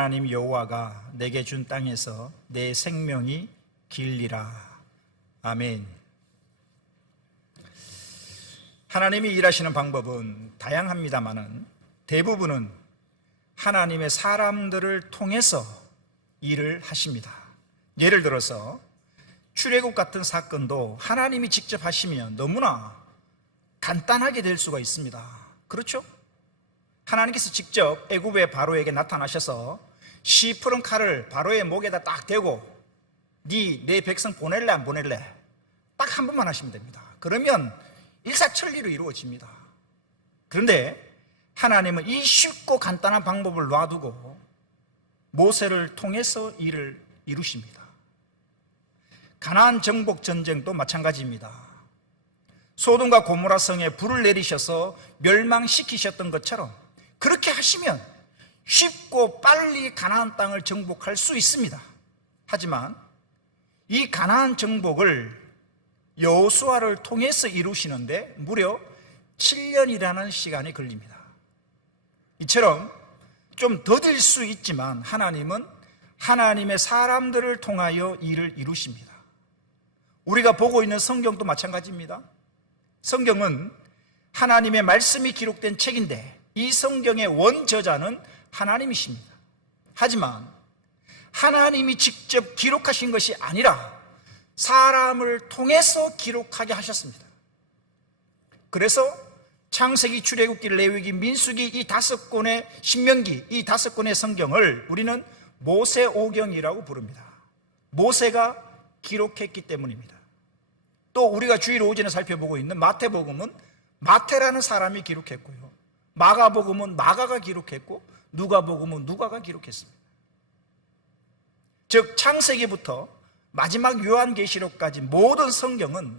하나님 여호와가 내게 준 땅에서 내 생명이 길리라. 아멘. 하나님이 일하시는 방법은 다양합니다마는 대부분은 하나님의 사람들을 통해서 일을 하십니다. 예를 들어서 출애굽 같은 사건도 하나님이 직접 하시면 너무나 간단하게 될 수가 있습니다. 그렇죠? 하나님께서 직접 애굽의 바로에게 나타나셔서 시퍼런 칼을 바로의 목에다 딱 대고 내 백성 보낼래 안 보낼래? 딱 한 번만 하시면 됩니다. 그러면 일사천리로 이루어집니다. 그런데 하나님은 이 쉽고 간단한 방법을 놔두고 모세를 통해서 일을 이루십니다. 가나안 정복 전쟁도 마찬가지입니다. 소돔과 고모라 성에 불을 내리셔서 멸망시키셨던 것처럼 그렇게 하시면 쉽고 빨리 가나안 땅을 정복할 수 있습니다. 하지만 이 가나안 정복을 여호수아를 통해서 이루시는데 무려 7년이라는 시간이 걸립니다. 이처럼 좀 더딜 수 있지만 하나님은 하나님의 사람들을 통하여 일을 이루십니다. 우리가 보고 있는 성경도 마찬가지입니다. 성경은 하나님의 말씀이 기록된 책인데 이 성경의 원저자는 하나님이십니다. 하지만 하나님이 직접 기록하신 것이 아니라 사람을 통해서 기록하게 하셨습니다. 그래서 창세기, 출애굽기, 레위기, 민수기 이 5권의 신명기 이 5권의 성경을 우리는 모세오경이라고 부릅니다. 모세가 기록했기 때문입니다. 또 우리가 주일 오전에 살펴보고 있는 마태복음은 마태라는 사람이 기록했고요, 마가복음은 마가가 기록했고 누가복음은 누가가 기록했습니다. 즉 창세기부터 마지막 요한계시록까지 모든 성경은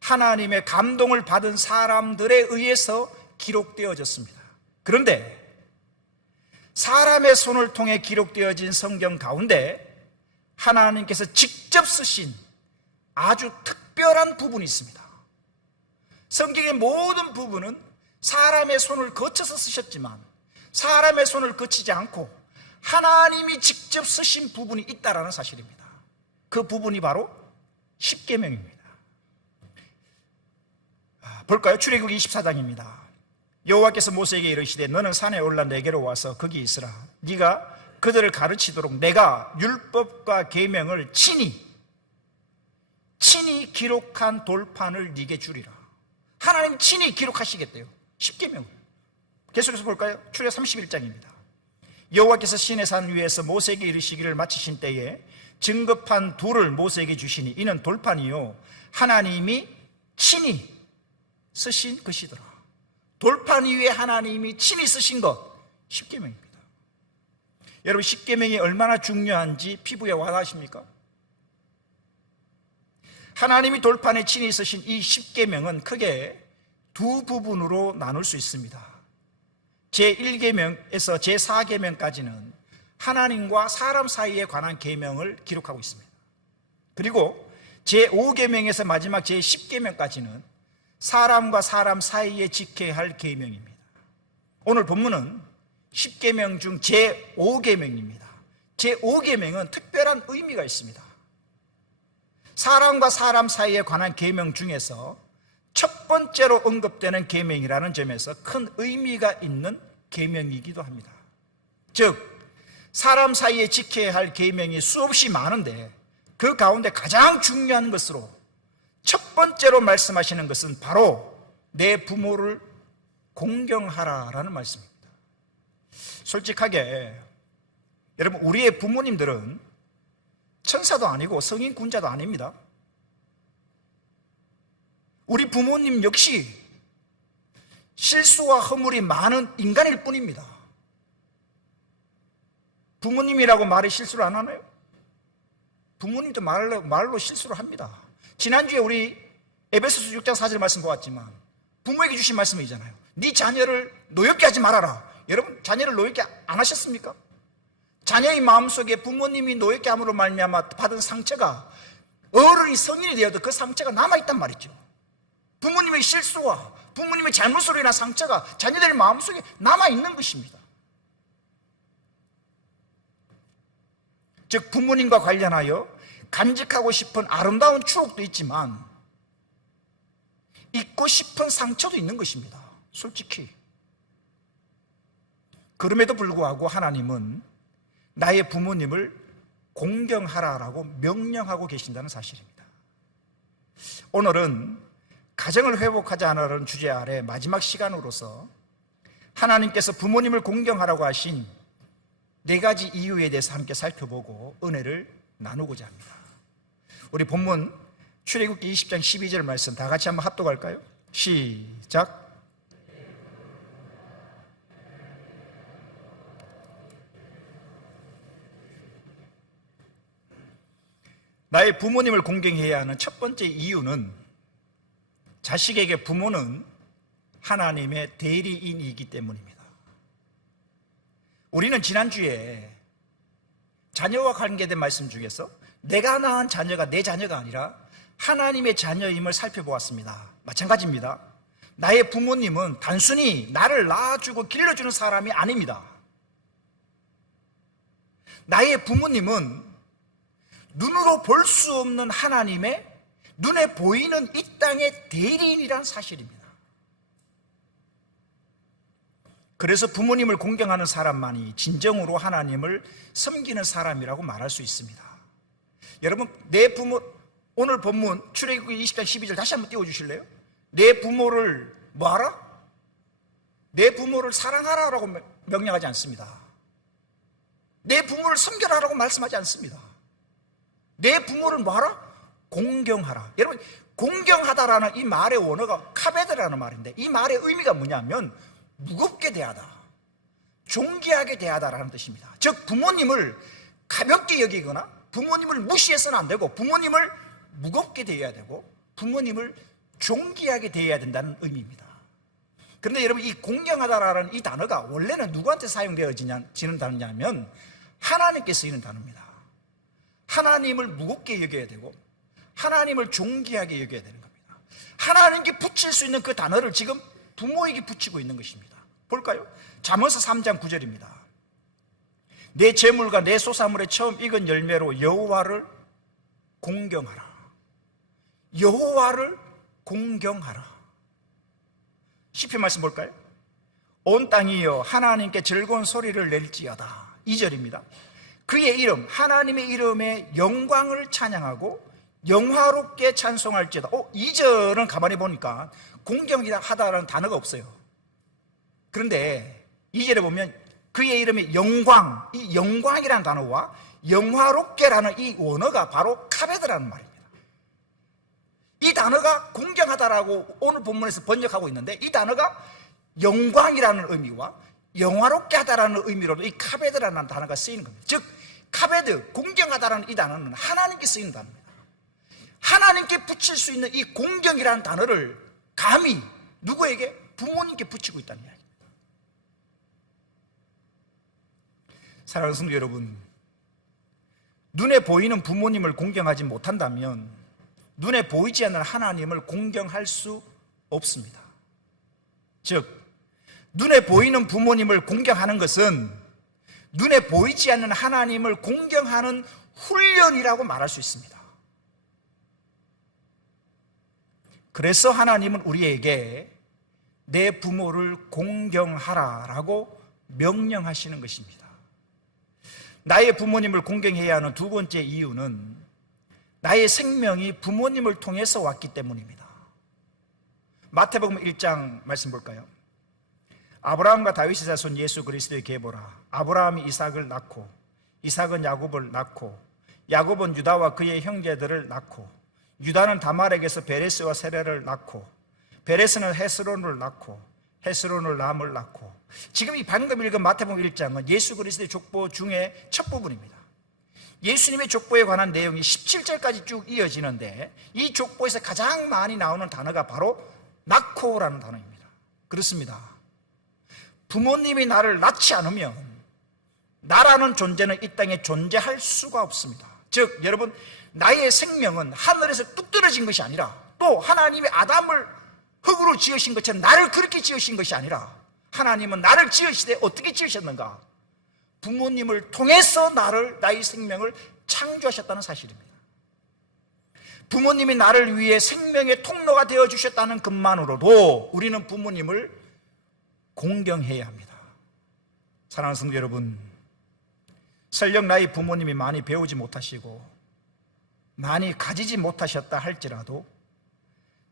하나님의 감동을 받은 사람들에 의해서 기록되어졌습니다. 그런데 사람의 손을 통해 기록되어진 성경 가운데 하나님께서 직접 쓰신 아주 특별한 부분이 있습니다. 성경의 모든 부분은 사람의 손을 거쳐서 쓰셨지만 사람의 손을 거치지 않고 하나님이 직접 쓰신 부분이 있다는 사실입니다. 그 부분이 바로 십계명입니다. 볼까요? 출애굽기 24장입니다. 여호와께서 모세에게 이르시되 너는 산에 올라 내게로 와서 거기 있으라. 네가 그들을 가르치도록 내가 율법과 계명을 친히 기록한 돌판을 네게 주리라. 하나님 친히 기록하시겠대요. 십계명을. 계속해서 볼까요? 출애굽기 31장입니다. 여호와께서 시내 산 위에서 모세에게 이르시기를 마치신 때에 증거판 둘을 모세에게 주시니 이는 돌판이요 하나님이 친히 쓰신 것이더라. 돌판 위에 하나님이 친히 쓰신 것, 십계명입니다. 여러분, 십계명이 얼마나 중요한지 피부에 와닿으십니까? 하나님이 돌판에 친히 쓰신 이 십계명은 크게 두 부분으로 나눌 수 있습니다. 제1계명에서 제4계명까지는 하나님과 사람 사이에 관한 계명을 기록하고 있습니다. 그리고 제5계명에서 마지막 제10계명까지는 사람과 사람 사이에 지켜야 할 계명입니다. 오늘 본문은 10계명 중 제5계명입니다. 제5계명은 특별한 의미가 있습니다. 사람과 사람 사이에 관한 계명 중에서 첫 번째로 언급되는 계명이라는 점에서 큰 의미가 있는 계명이기도 합니다. 즉 사람 사이에 지켜야 할 계명이 수없이 많은데 그 가운데 가장 중요한 것으로 첫 번째로 말씀하시는 것은 바로 내 부모를 공경하라라는 말씀입니다. 솔직하게 여러분, 우리의 부모님들은 천사도 아니고 성인 군자도 아닙니다. 우리 부모님 역시 실수와 허물이 많은 인간일 뿐입니다. 부모님이라고 말에 실수를 안 하나요? 부모님도 말로 실수를 합니다. 지난주에 우리 에베소서 6장 4절 말씀 보았지만 부모에게 주신 말씀이잖아요. 네 자녀를 노엽게 하지 말아라. 여러분, 자녀를 노엽게 안 하셨습니까? 자녀의 마음속에 부모님이 노엽게 함으로 말미암아 받은 상처가 어른이 성인이 되어도 그 상처가 남아있단 말이죠. 부모님의 실수와 부모님의 잘못으로 인한 상처가 자녀들 마음속에 남아있는 것입니다. 즉 부모님과 관련하여 간직하고 싶은 아름다운 추억도 있지만 잊고 싶은 상처도 있는 것입니다. 솔직히. 그럼에도 불구하고 하나님은 나의 부모님을 공경하라라고 명령하고 계신다는 사실입니다. 오늘은 가정을 회복하지 않으라는 주제 아래 마지막 시간으로서 하나님께서 부모님을 공경하라고 하신 4가지 이유에 대해서 함께 살펴보고 은혜를 나누고자 합니다. 우리 본문 출애굽기 20장 12절 말씀 다 같이 한번 합독할까요? 시작. 나의 부모님을 공경해야 하는 첫 번째 이유는 자식에게 부모는 하나님의 대리인이기 때문입니다. 우리는 지난주에 자녀와 관계된 말씀 중에서 내가 낳은 자녀가 내 자녀가 아니라 하나님의 자녀임을 살펴보았습니다. 마찬가지입니다. 나의 부모님은 단순히 나를 낳아주고 길러주는 사람이 아닙니다. 나의 부모님은 눈으로 볼 수 없는 하나님의 눈에 보이는 이 땅의 대리인이라는 사실입니다. 그래서 부모님을 공경하는 사람만이 진정으로 하나님을 섬기는 사람이라고 말할 수 있습니다. 여러분, 내 부모, 오늘 본문 출애굽기 20장 12절 다시 한번 띄워주실래요? 내 부모를 뭐하라? 내 부모를 사랑하라라고 명령하지 않습니다. 내 부모를 섬겨라라고 말씀하지 않습니다. 내 부모를 뭐하라? 공경하라. 여러분, 공경하다라는 이 말의 원어가 카베드라는 말인데 이 말의 의미가 뭐냐면 무겁게 대하다, 존귀하게 대하다라는 뜻입니다. 즉 부모님을 가볍게 여기거나 부모님을 무시해서는 안 되고 부모님을 무겁게 대해야 되고 부모님을 존귀하게 대해야 된다는 의미입니다. 그런데 여러분, 이 공경하다라는 이 단어가 원래는 누구한테 사용되어지는 단어냐면 하나님께 쓰이는 단어입니다. 하나님을 무겁게 여겨야 되고 하나님을 존귀하게 여겨야 되는 겁니다. 하나님께 붙일 수 있는 그 단어를 지금 부모에게 붙이고 있는 것입니다. 볼까요? 잠언서 3장 9절입니다. 내 재물과 내 소사물의 처음 익은 열매로 여호와를 공경하라. 여호와를 공경하라. 시편 말씀 볼까요? 온 땅이여 하나님께 즐거운 소리를 낼지어다. 2절입니다. 그의 이름, 하나님의 이름의 영광을 찬양하고 영화롭게 찬송할지어다. 2절은 가만히 보니까 공경하다라는 단어가 없어요. 그런데 2절에 보면 그의 이름의 영광, 이 영광이라는 단어와 영화롭게라는 이 원어가 바로 카베드라는 말입니다. 이 단어가 공경하다라고 오늘 본문에서 번역하고 있는데 이 단어가 영광이라는 의미와 영화롭게 하다라는 의미로도 이 카베드라는 단어가 쓰이는 겁니다. 즉 카베드, 공경하다라는 이 단어는 하나님께 쓰이는 단어입니다. 하나님께 붙일 수 있는 이 공경이라는 단어를 감히 누구에게? 부모님께 붙이고 있다는 이야기입니다. 사랑하는 성도 여러분, 눈에 보이는 부모님을 공경하지 못한다면 눈에 보이지 않는 하나님을 공경할 수 없습니다. 즉 눈에 보이는 부모님을 공경하는 것은 눈에 보이지 않는 하나님을 공경하는 훈련이라고 말할 수 있습니다. 그래서 하나님은 우리에게 내 부모를 공경하라라고 명령하시는 것입니다. 나의 부모님을 공경해야 하는 두 번째 이유는 나의 생명이 부모님을 통해서 왔기 때문입니다. 마태복음 1장 말씀 볼까요? 아브라함과 다윗의 자손 예수 그리스도의 계보라. 아브라함이 이삭을 낳고 이삭은 야곱을 낳고 야곱은 유다와 그의 형제들을 낳고 유다는 다말에게서 베레스와 세레를 낳고 베레스는 헤스론을 낳고 헤스론을 람을 낳고. 지금 이 방금 읽은 마태복음 1장은 예수 그리스도의 족보 중에 첫 부분입니다. 예수님의 족보에 관한 내용이 17절까지 쭉 이어지는데 이 족보에서 가장 많이 나오는 단어가 바로 낳고라는 단어입니다. 그렇습니다. 부모님이 나를 낳지 않으면 나라는 존재는 이 땅에 존재할 수가 없습니다. 즉 여러분, 나의 생명은 하늘에서 뚝 떨어진 것이 아니라 또 하나님이 아담을 흙으로 지으신 것처럼 나를 그렇게 지으신 것이 아니라 하나님은 나를 지으시되 어떻게 지으셨는가? 부모님을 통해서 나의 생명을 창조하셨다는 사실입니다. 부모님이 나를 위해 생명의 통로가 되어주셨다는 것만으로도 우리는 부모님을 공경해야 합니다. 사랑하는 성도 여러분, 설령 나의 부모님이 많이 배우지 못하시고 많이 가지지 못하셨다 할지라도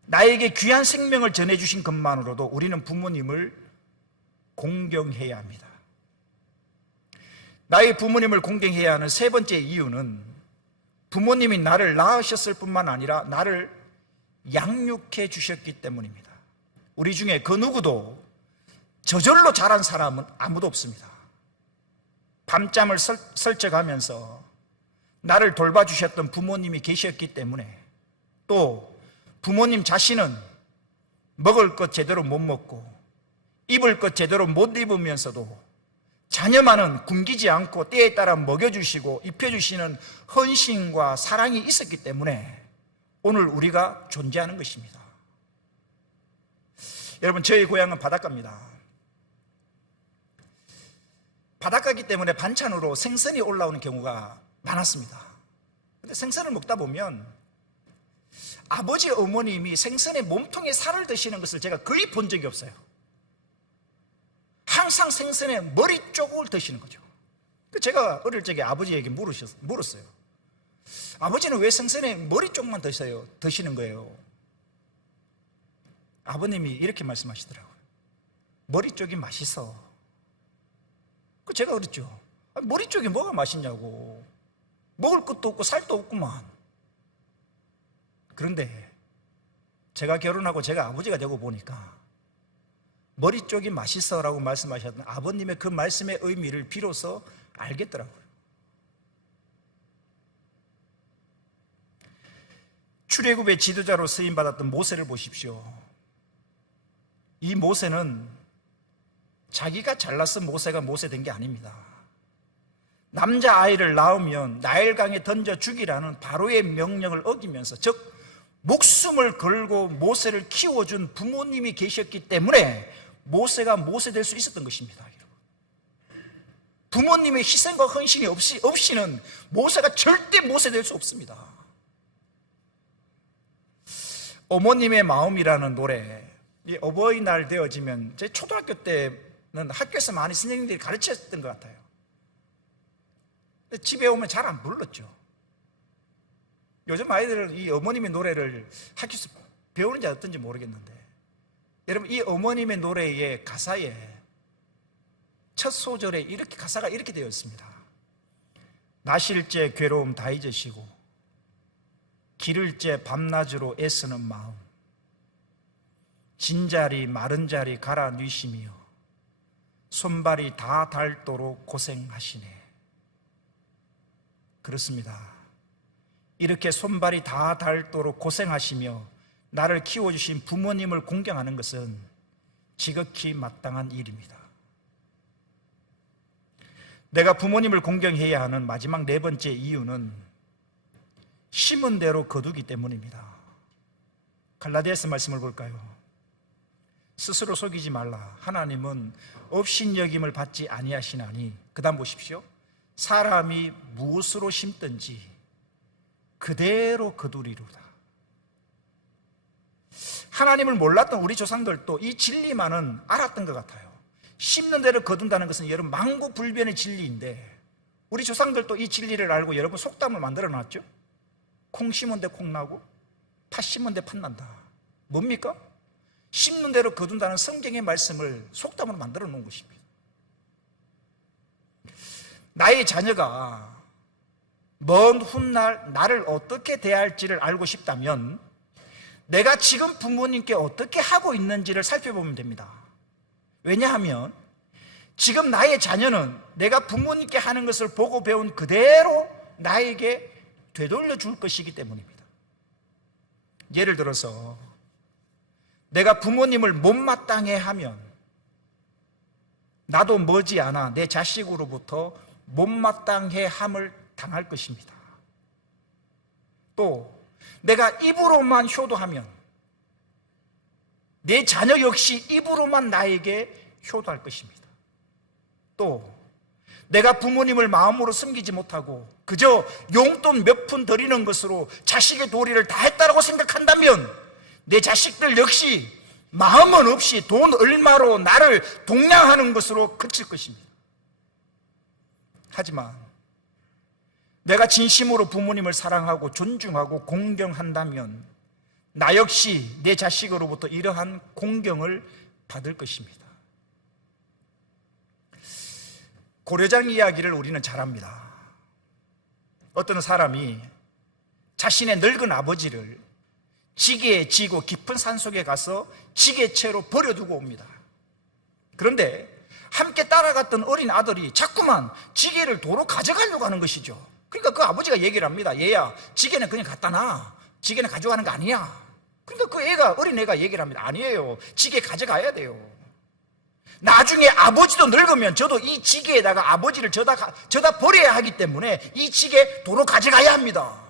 나에게 귀한 생명을 전해주신 것만으로도 우리는 부모님을 공경해야 합니다. 나의 부모님을 공경해야 하는 세 번째 이유는 부모님이 나를 낳으셨을 뿐만 아니라 나를 양육해 주셨기 때문입니다. 우리 중에 그 누구도 저절로 자란 사람은 아무도 없습니다. 밤잠을 설쳐가면서 나를 돌봐주셨던 부모님이 계셨기 때문에, 또 부모님 자신은 먹을 것 제대로 못 먹고 입을 것 제대로 못 입으면서도 자녀만은 굶기지 않고 때에 따라 먹여주시고 입혀주시는 헌신과 사랑이 있었기 때문에 오늘 우리가 존재하는 것입니다. 여러분, 저희 고향은 바닷가입니다. 바닷가이기 때문에 반찬으로 생선이 올라오는 경우가 많았습니다. 근데 생선을 먹다 보면 아버지, 어머님이 생선의 몸통에 살을 드시는 것을 제가 거의 본 적이 없어요. 항상 생선의 머리 쪽을 드시는 거죠. 제가 어릴 적에 아버지에게 물었어요. 아버지는 왜 생선의 머리 쪽만 드시는 거예요? 아버님이 이렇게 말씀하시더라고요. 머리 쪽이 맛있어. 제가 그랬죠. 머리 쪽이 뭐가 맛있냐고. 먹을 것도 없고 살도 없구만. 그런데 제가 결혼하고 제가 아버지가 되고 보니까 머리 쪽이 맛있어라고 말씀하셨던 아버님의 그 말씀의 의미를 비로소 알겠더라고요. 출애굽의 지도자로 쓰임받았던 모세를 보십시오. 이 모세는 자기가 잘나서 모세가 모세된 게 아닙니다. 남자아이를 낳으면 나일강에 던져 죽이라는 바로의 명령을 어기면서, 즉 목숨을 걸고 모세를 키워준 부모님이 계셨기 때문에 모세가 모세 될 수 있었던 것입니다. 부모님의 희생과 헌신이 없이는 모세가 절대 모세 될 수 없습니다. 어머님의 마음이라는 노래, 이 어버이날 되어지면 제 초등학교 때는 학교에서 많이 선생님들이 가르쳤던 것 같아요. 집에 오면 잘 안 불렀죠. 요즘 아이들은 이 어머님의 노래를 학교에서 배우는지 어떤지 모르겠는데, 여러분, 이 어머님의 노래의 가사에 첫 소절에 이렇게 가사가 이렇게 되어 있습니다. 나실제 괴로움 다 잊으시고 기를제 밤낮으로 애쓰는 마음, 진자리 마른 자리 갈아 뉘시며 손발이 다 닳도록 고생하시네. 그렇습니다. 이렇게 손발이 다 닳도록 고생하시며 나를 키워주신 부모님을 공경하는 것은 지극히 마땅한 일입니다. 내가 부모님을 공경해야 하는 마지막 네 번째 이유는 심은 대로 거두기 때문입니다. 갈라디아서 말씀을 볼까요? 스스로 속이지 말라. 하나님은 업신여김을 받지 아니하시나니. 그 다음 보십시오. 사람이 무엇으로 심든지 그대로 거두리로다. 하나님을 몰랐던 우리 조상들도 이 진리만은 알았던 것 같아요. 심는 대로 거둔다는 것은 여러분 만고불변의 진리인데, 우리 조상들도 이 진리를 알고 여러분 속담을 만들어 놨죠. 콩 심은 데 콩 나고 팥 심은 데 팥 난다. 뭡니까? 심는 대로 거둔다는 성경의 말씀을 속담으로 만들어 놓은 것입니다. 나의 자녀가 먼 훗날 나를 어떻게 대할지를 알고 싶다면 내가 지금 부모님께 어떻게 하고 있는지를 살펴보면 됩니다. 왜냐하면 지금 나의 자녀는 내가 부모님께 하는 것을 보고 배운 그대로 나에게 되돌려 줄 것이기 때문입니다. 예를 들어서 내가 부모님을 못마땅해 하면 나도 머지않아 내 자식으로부터 못마땅해 함을 당할 것입니다. 또 내가 입으로만 효도하면 내 자녀 역시 입으로만 나에게 효도할 것입니다. 또 내가 부모님을 마음으로 섬기지 못하고 그저 용돈 몇 푼 드리는 것으로 자식의 도리를 다 했다고 생각한다면 내 자식들 역시 마음은 없이 돈 얼마로 나를 동냥하는 것으로 그칠 것입니다. 하지만 내가 진심으로 부모님을 사랑하고 존중하고 공경한다면 나 역시 내 자식으로부터 이러한 공경을 받을 것입니다. 고려장 이야기를 우리는 잘 압니다. 어떤 사람이 자신의 늙은 아버지를 지게에 지고 깊은 산속에 가서 지게채로 버려두고 옵니다. 그런데 함께 따라갔던 어린 아들이 자꾸만 지게를 도로 가져가려고 하는 것이죠. 그러니까 그 아버지가 얘기를 합니다. 얘야, 지게는 그냥 갖다 놔. 지게는 가져가는 거 아니야. 그러니까 그 어린 애가 얘기를 합니다. 아니에요, 지게 가져가야 돼요. 나중에 아버지도 늙으면 저도 이 지게에다가 아버지를 저다 버려야 하기 때문에 이 지게 도로 가져가야 합니다.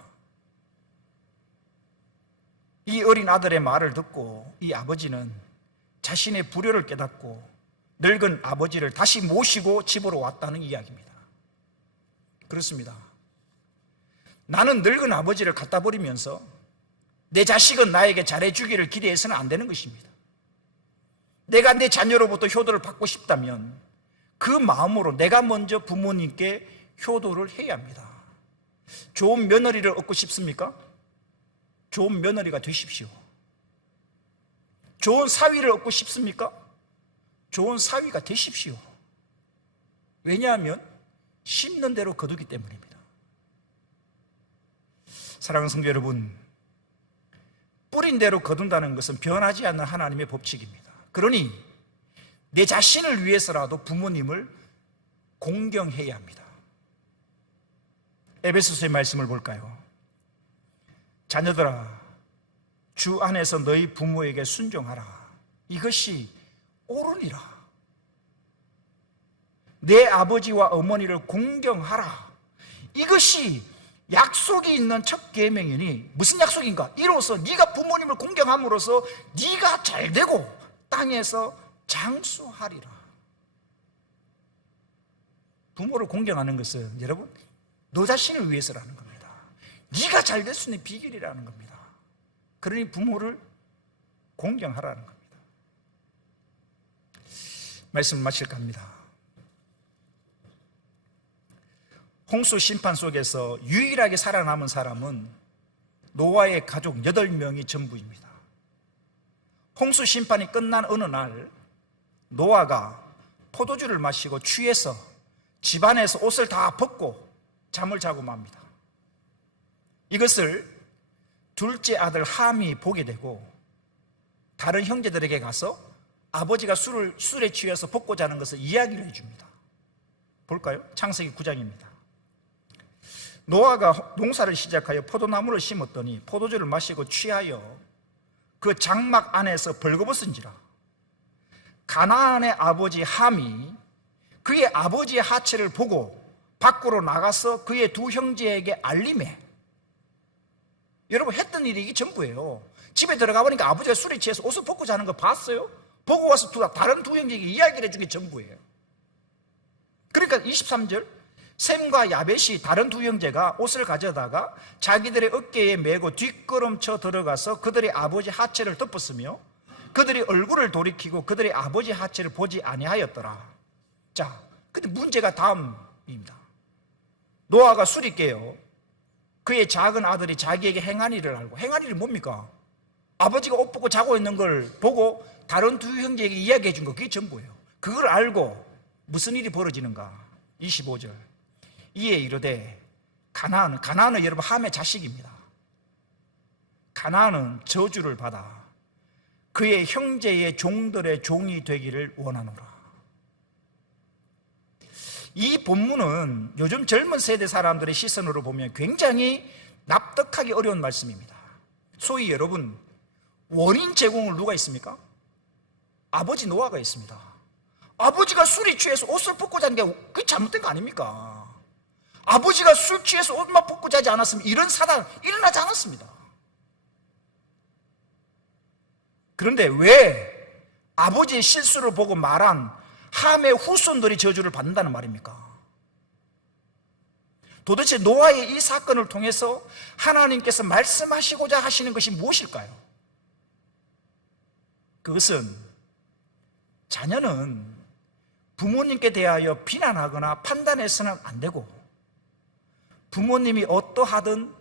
이 어린 아들의 말을 듣고 이 아버지는 자신의 불효를 깨닫고 늙은 아버지를 다시 모시고 집으로 왔다는 이야기입니다. 그렇습니다. 나는 늙은 아버지를 갖다 버리면서 내 자식은 나에게 잘해주기를 기대해서는 안 되는 것입니다. 내가 내 자녀로부터 효도를 받고 싶다면 그 마음으로 내가 먼저 부모님께 효도를 해야 합니다. 좋은 며느리를 얻고 싶습니까? 좋은 며느리가 되십시오. 좋은 사위를 얻고 싶습니까? 좋은 사위가 되십시오. 왜냐하면 심는 대로 거두기 때문입니다. 사랑하는 성도 여러분, 뿌린 대로 거둔다는 것은 변하지 않는 하나님의 법칙입니다. 그러니 내 자신을 위해서라도 부모님을 공경해야 합니다. 에베소서의 말씀을 볼까요? 자녀들아, 주 안에서 너희 부모에게 순종하라. 이것이 옳으니라. 내 아버지와 어머니를 공경하라. 이것이 약속이 있는 첫 계명이니 무슨 약속인가? 이로써 네가 부모님을 공경함으로써 네가 잘되고 땅에서 장수하리라. 부모를 공경하는 것은 여러분 너 자신을 위해서라는 겁니다. 네가 잘 될 수 있는 비결이라는 겁니다. 그러니 부모를 공경하라는 겁니다. 말씀을 마칠까 합니다. 홍수 심판 속에서 유일하게 살아남은 사람은 노아의 가족 8명이 전부입니다. 홍수 심판이 끝난 어느 날 노아가 포도주를 마시고 취해서 집안에서 옷을 다 벗고 잠을 자고 맙니다. 이것을 둘째 아들 함이 보게 되고 다른 형제들에게 가서 아버지가 술에 취해서 벗고 자는 것을 이야기를 해줍니다. 볼까요? 창세기 9장입니다. 노아가 농사를 시작하여 포도나무를 심었더니 포도주를 마시고 취하여 그 장막 안에서 벌거벗은지라. 가나안의 아버지 함이 그의 아버지의 하체를 보고 밖으로 나가서 그의 두 형제에게 알림해. 여러분, 했던 일이 이게 전부예요. 집에 들어가 보니까 아버지가 술에 취해서 옷을 벗고 자는 거 봤어요? 보고 와서 다른 두 형제에게 이야기를 해준 게 전부예요. 그러니까 23절, 셈과 야벳이 다른 두 형제가 옷을 가져다가 자기들의 어깨에 메고 뒷걸음쳐 들어가서 그들의 아버지 하체를 덮었으며 그들이 얼굴을 돌이키고 그들의 아버지 하체를 보지 아니하였더라. 자, 근데 문제가 다음입니다. 노아가 술이 깨요. 그의 작은 아들이 자기에게 행한 일을 알고, 행한 일이 뭡니까? 아버지가 옷 벗고 자고 있는 걸 보고 다른 두 형제에게 이야기해 준 거, 그게 전부예요. 그걸 알고 무슨 일이 벌어지는가? 25절. 이에 이르되 가나안은 여러분 함의 자식입니다. 가나안은 저주를 받아 그의 형제의 종들의 종이 되기를 원하노라. 이 본문은 요즘 젊은 세대 사람들의 시선으로 보면 굉장히 납득하기 어려운 말씀입니다. 소위 여러분, 원인 제공을 누가 있습니까? 아버지 노아가 있습니다. 아버지가 술이 취해서 옷을 벗고 잔 게 그게 잘못된 거 아닙니까? 아버지가 술 취해서 옷만 벗고 자지 않았으면 이런 사단 일어나지 않았습니다. 그런데 왜 아버지의 실수를 보고 말한 함의 후손들이 저주를 받는다는 말입니까? 도대체 노아의 이 사건을 통해서 하나님께서 말씀하시고자 하시는 것이 무엇일까요? 그것은 자녀는 부모님께 대하여 비난하거나 판단해서는 안 되고 부모님이 어떠하든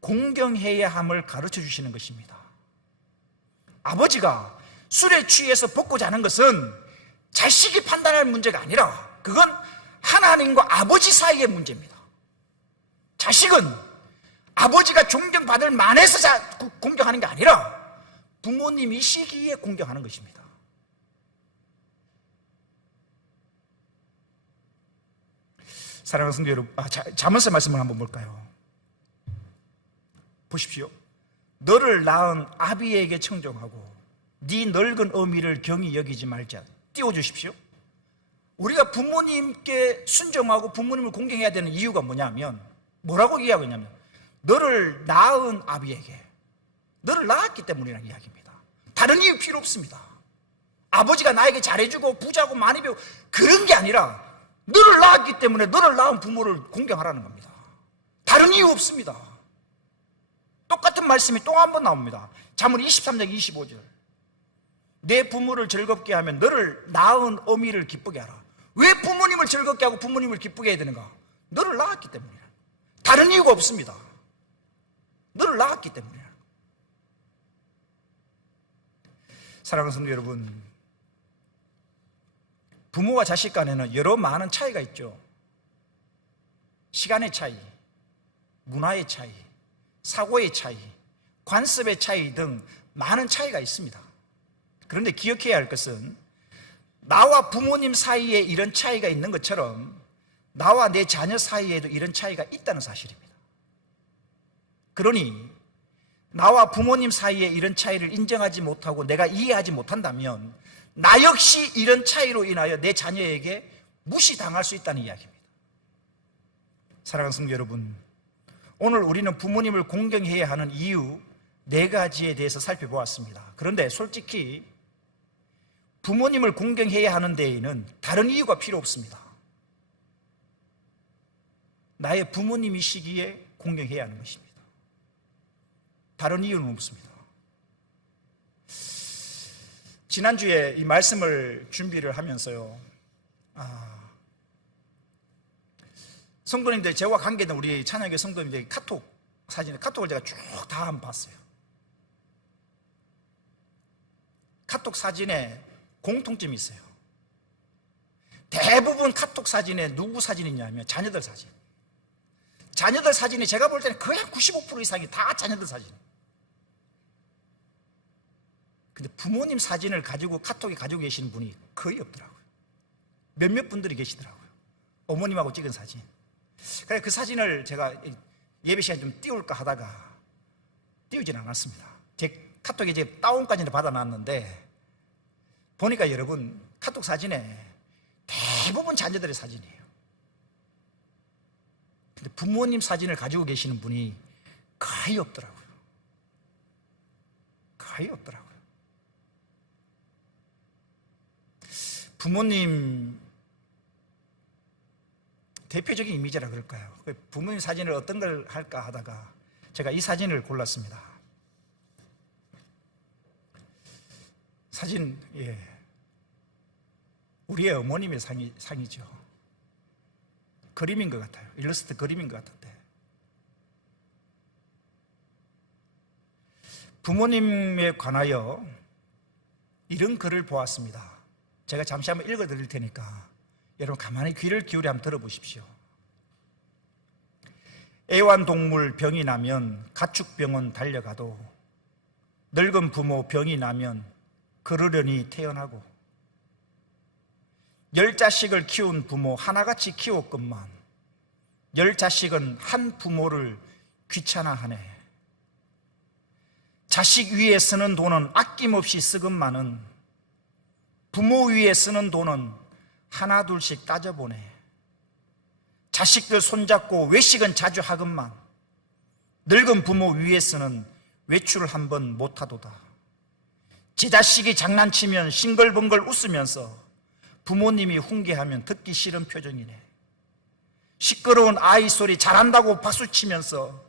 공경해야 함을 가르쳐 주시는 것입니다. 아버지가 술에 취해서 벗고 자는 것은 자식이 판단할 문제가 아니라 그건 하나님과 아버지 사이의 문제입니다. 자식은 아버지가 존경받을 만해서 공경하는 게 아니라 부모님이시기에 공경하는 것입니다. 사랑하는 성도 여러분, 잠언서 말씀을 한번 볼까요? 보십시오. 너를 낳은 아비에게 청종하고 네 늙은 어미를 경히 여기지 말자. 띄워주십시오. 우리가 부모님께 순종하고 부모님을 공경해야 되는 이유가 뭐냐면, 뭐라고 이야기하고 있냐면, 너를 낳은 아비에게, 너를 낳았기 때문이라는 이야기입니다. 다른 이유 필요 없습니다. 아버지가 나에게 잘해주고 부자고 많이 배우고 그런 게 아니라 너를 낳았기 때문에 너를 낳은 부모를 공경하라는 겁니다. 다른 이유 없습니다. 똑같은 말씀이 또 한 번 나옵니다. 잠언 23장 25절. 내 부모를 즐겁게 하면 너를 낳은 어미를 기쁘게 하라. 왜 부모님을 즐겁게 하고 부모님을 기쁘게 해야 되는가? 너를 낳았기 때문이라. 다른 이유가 없습니다. 너를 낳았기 때문이라. 사랑하는 성도 여러분, 부모와 자식 간에는 여러 많은 차이가 있죠. 시간의 차이, 문화의 차이, 사고의 차이, 관습의 차이 등 많은 차이가 있습니다. 그런데 기억해야 할 것은 나와 부모님 사이에 이런 차이가 있는 것처럼 나와 내 자녀 사이에도 이런 차이가 있다는 사실입니다. 그러니 나와 부모님 사이에 이런 차이를 인정하지 못하고 내가 이해하지 못한다면 나 역시 이런 차이로 인하여 내 자녀에게 무시당할 수 있다는 이야기입니다. 사랑하는 성도 여러분, 오늘 우리는 부모님을 공경해야 하는 이유 4가지에 대해서 살펴보았습니다. 그런데 솔직히 부모님을 공경해야 하는 데에는 다른 이유가 필요 없습니다. 나의 부모님이시기에 공경해야 하는 것입니다. 다른 이유는 없습니다. 지난주에 이 말씀을 준비를 하면서요, 성도님들, 저와 관계된 우리 찬양교 성도님들 카톡을 제가 쭉 다 한번 봤어요. 카톡 사진에 공통점이 있어요. 대부분 카톡 사진에 누구 사진이 있냐면 자녀들 사진. 자녀들 사진이 제가 볼 때는 거의 95% 이상이 다 자녀들 사진. 근데 부모님 사진을 가지고 카톡에 가지고 계시는 분이 거의 없더라고요. 몇몇 분들이 계시더라고요. 어머님하고 찍은 사진. 그래, 그 사진을 제가 예배 시간에 좀 띄울까 하다가 띄우진 않았습니다. 제 카톡에 이제 다운까지는 받아놨는데 보니까 여러분, 카톡 사진에 대부분 자녀들의 사진이에요. 근데 부모님 사진을 가지고 계시는 분이 거의 없더라고요. 거의 없더라고요. 부모님 대표적인 이미지라 그럴까요? 부모님 사진을 어떤 걸 할까 하다가 제가 이 사진을 골랐습니다. 사진, 우리의 어머님의 상이죠. 그림인 것 같아요. 일러스트 그림인 것 같은데, 부모님에 관하여 이런 글을 보았습니다. 제가 잠시 한번 읽어 드릴 테니까 여러분 가만히 귀를 기울여 한번 들어보십시오. 애완동물 병이 나면 가축병원 달려가도 늙은 부모 병이 나면 그러려니 태어나고 10자식을 키운 부모 하나같이 키웠건만 10자식은 한 부모를 귀찮아하네. 자식 위에 쓰는 돈은 아낌없이 쓰건만은 부모 위에 쓰는 돈은 하나 둘씩 따져보네. 자식들 손잡고 외식은 자주 하건만 늙은 부모 위에서는 외출을 한번 못하도다. 제 자식이 장난치면 싱글벙글 웃으면서 부모님이 훈계하면 듣기 싫은 표정이네. 시끄러운 아이 소리 잘한다고 박수치면서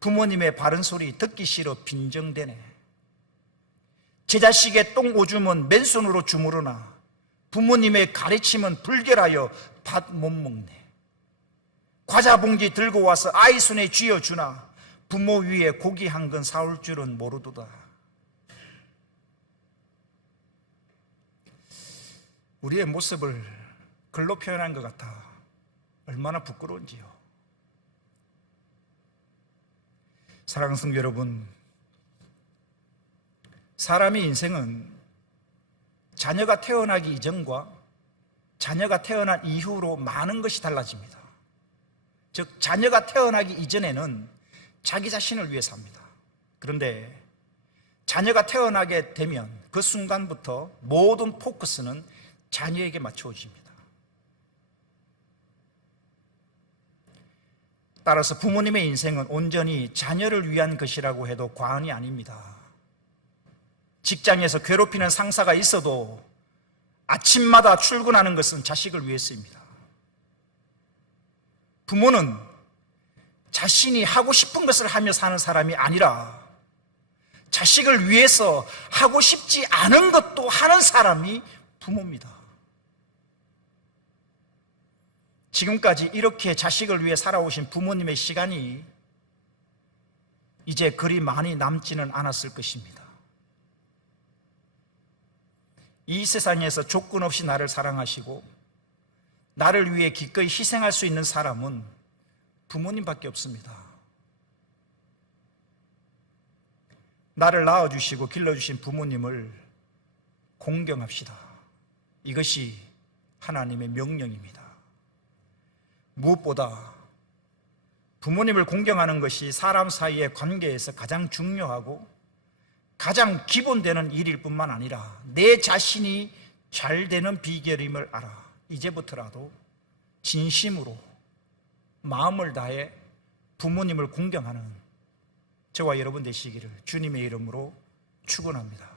부모님의 바른 소리 듣기 싫어 빈정대네. 제 자식의 똥 오줌은 맨손으로 주무르나 부모님의 가르침은 불결하여 밥 못 먹네. 과자 봉지 들고 와서 아이 손에 쥐어주나 부모 위에 고기 한 근 사올 줄은 모르도다. 우리의 모습을 글로 표현한 것 같아 얼마나 부끄러운지요. 사랑하는 성도 여러분, 사람의 인생은 자녀가 태어나기 이전과 자녀가 태어난 이후로 많은 것이 달라집니다. 즉 자녀가 태어나기 이전에는 자기 자신을 위해 삽니다. 그런데 자녀가 태어나게 되면 그 순간부터 모든 포커스는 자녀에게 맞춰집니다. 따라서 부모님의 인생은 온전히 자녀를 위한 것이라고 해도 과언이 아닙니다. 직장에서 괴롭히는 상사가 있어도 아침마다 출근하는 것은 자식을 위해서입니다. 부모는 자신이 하고 싶은 것을 하며 사는 사람이 아니라 자식을 위해서 하고 싶지 않은 것도 하는 사람이 부모입니다. 지금까지 이렇게 자식을 위해 살아오신 부모님의 시간이 이제 그리 많이 남지는 않았을 것입니다. 이 세상에서 조건 없이 나를 사랑하시고 나를 위해 기꺼이 희생할 수 있는 사람은 부모님밖에 없습니다. 나를 낳아주시고 길러주신 부모님을 공경합시다. 이것이 하나님의 명령입니다. 무엇보다 부모님을 공경하는 것이 사람 사이의 관계에서 가장 중요하고 가장 기본되는 일일 뿐만 아니라 내 자신이 잘 되는 비결임을 알아. 이제부터라도 진심으로 마음을 다해 부모님을 공경하는 저와 여러분 되시기를 주님의 이름으로 축원합니다.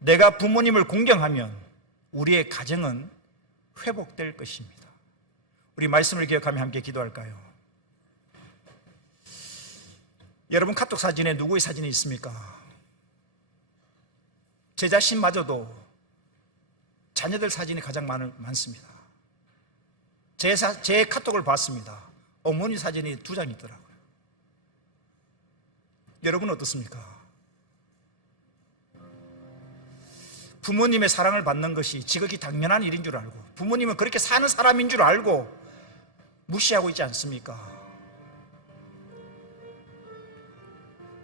내가 부모님을 공경하면 우리의 가정은 회복될 것입니다. 우리 말씀을 기억하며 함께 기도할까요? 여러분 카톡 사진에 누구의 사진이 있습니까? 제 자신마저도 자녀들 사진이 가장 많습니다. 제 카톡을 봤습니다. 어머니 사진이 2장 있더라고요. 여러분 어떻습니까? 부모님의 사랑을 받는 것이 지극히 당연한 일인 줄 알고 부모님은 그렇게 사는 사람인 줄 알고 무시하고 있지 않습니까?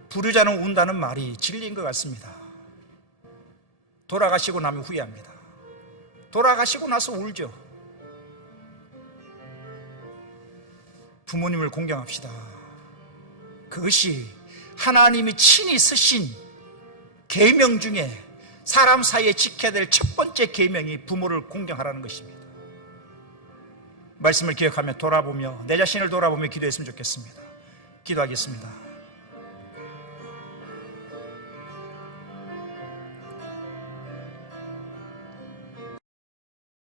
부르자는 운다는 말이 진리인 것 같습니다. 돌아가시고 나면 후회합니다. 돌아가시고 나서 울죠. 부모님을 공경합시다. 그것이 하나님이 친히 쓰신 계명 중에 사람 사이에 지켜야 될 첫 번째 계명이 부모를 공경하라는 것입니다. 말씀을 기억하며 돌아보며 내 자신을 돌아보며 기도했으면 좋겠습니다. 기도하겠습니다.